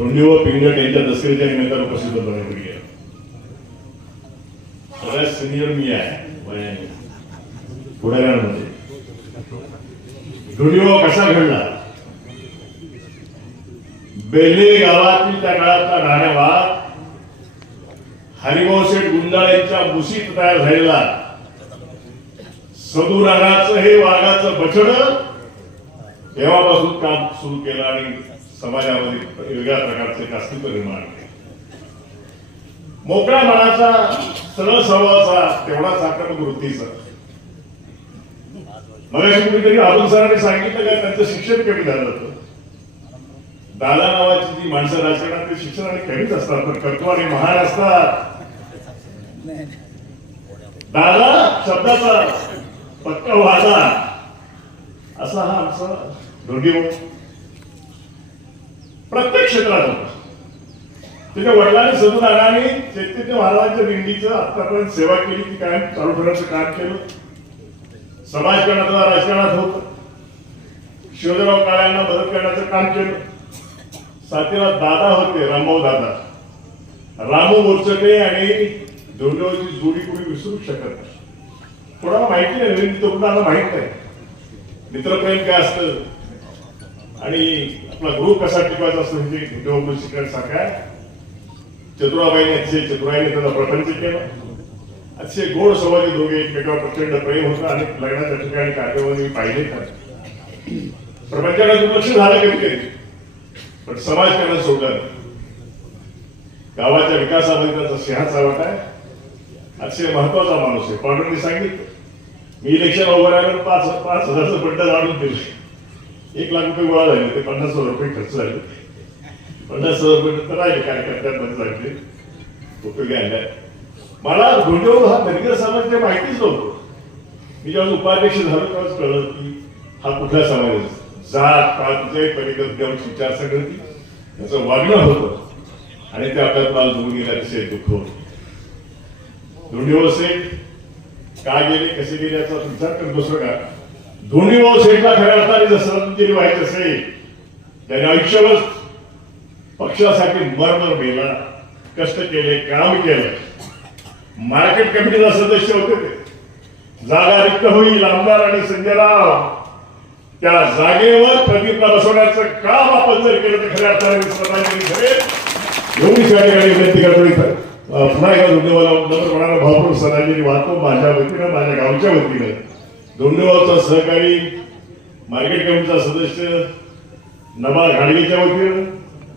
धोंडी व पिंगट यांच्या दसऱ्याच्या निमित्तानं उपस्थित होतो या सगळ्यात सिनियर मी आहे वयाने. पुढाऱ्यांमध्ये. धोंडीव कसा घडला? बेले गावातील त्या काळातला राहण्यावा हरिभाऊ शेठ गुंडाळेच्या मुशीत तयार झालेला सदुरागाचं हे वाघाचं बछड तेव्हापासून काम सुरू केलं आणि समाजामध्ये वेगळ्या प्रकारचे एक अस्तित्व निर्माण केले मोकळ्या मनाचा सरळ स्वभावाचा तेवढाच आक्रमक वृत्तीचा. मला कुठेतरी अरुण सरांनी सांगितलं का त्यांचं शिक्षण कमी झालं होतं. दादा नावाची जी माणसं राजकारणात ते शिक्षणाने कमीच असतात पण कर्तवाने महान असतात. दादा शब्दाचा पक्का वादा. असा हा आमचा धोंडी प्रत्येक क्षेत्रात होता. त्याच्या वडिलांनी सदून अनाने चैतन्य महाराजांच्या दिंडीचं आतापर्यंत सेवा केली ती कायम चालू ठेवण्याचं काम केलं. समाजकारणाचा राजकारणात होत. शिवराव काळ्यांना मदत करण्याचं काम केलं. साथीला दादा होते रामभाऊ दादा. रामू मोर्चटे आणि धोंडवची जोडी कोणी विसरू शकत नाही. कोणाला माहिती नाही तो तरुणाला माहीत नाही. मित्रप्रेम काय असतं? आणि आपला ग्रुप कसा टिकवायचा असतो म्हणजे धोंडव शिकण्यासारखा चतुराबाईने अतिशय चतुराईने त्याचा प्रपंच केला. अतिशय गोड स्वभावी दोघे एकमेकावर प्रचंड प्रेम होतं आणि लग्नाच्या ठिकाणी कार्यक्रमाने मी पाहिले तर. प्रपंचाला दुर्लक्ष झालं कधी कधी पण समाज त्यांना सोडलं. गावाच्या विकासामध्ये त्याचा सिंहाचा वाटा आहे अतिशय महत्त्वाचा माणूस आहे. पांडुरंनी सांगितलं. मी इलेक्शन उभं राहिलं पाच पाच हजारचं बंड जाणून दिलं. एक लाख रुपये गोळा झाले ते पन्नास हजार रुपये खर्च झाले. पन्नास हजार रुपये नंतर राहिले कार्यकर्त्यांमध्ये लागले उपयोगी आणल्या मला धोंडेवर हा धनगर समाज ते माहितीच नव्हतं. मी जेव्हा उपाध्यक्ष झालो तेव्हाच कळलं की हा कुठला समाज आहे. जात पात पलीकडे देवाची विचारसरणी त्याचं वागणं होतं. आणि ते आपल्यात मला जोडून गेलं तसे दुःख होतं. धोंडीभाऊ सेठ का गेले कसे गेले याचा विचार करत बसलो का धोंडीभाऊ सेठला खऱ्या अर्थाने जर श्रद्धांजली व्हायची असेल त्याने आयुष्यभर पक्षासाठी मरमर मेला कष्ट केले काम केलं. मार्केट कमिटीचा सदस्य होते ते. जागा रिक्त होईल आमदार आणि संजय राव त्या जागेवर प्रदीपला बसवण्याचं काम आपण जर केलं तर खऱ्या अर्थाने श्रद्धांजली ठरेल एवढीच या ठिकाणी विनंती करतो इथं. पुन्हा एकदा धन्यवाद. नंतर म्हणाला भावपूर श्रद्धांजली वाहतो. माझ्या वतीनं माझ्या गावच्या वतीनं. धोंडेवालचा सहकारी मार्केट कमिटीचा सदस्य नबा घाडगेच्या वतीनं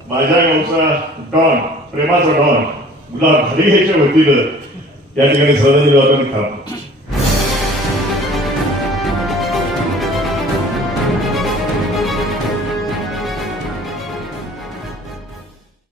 माझ्या गावचा डॉन प्रेमाचा डॉन गुलाब घाडगेच्या वतीनं या ठिकाणी श्रद्धांजली वाहताना थांबतो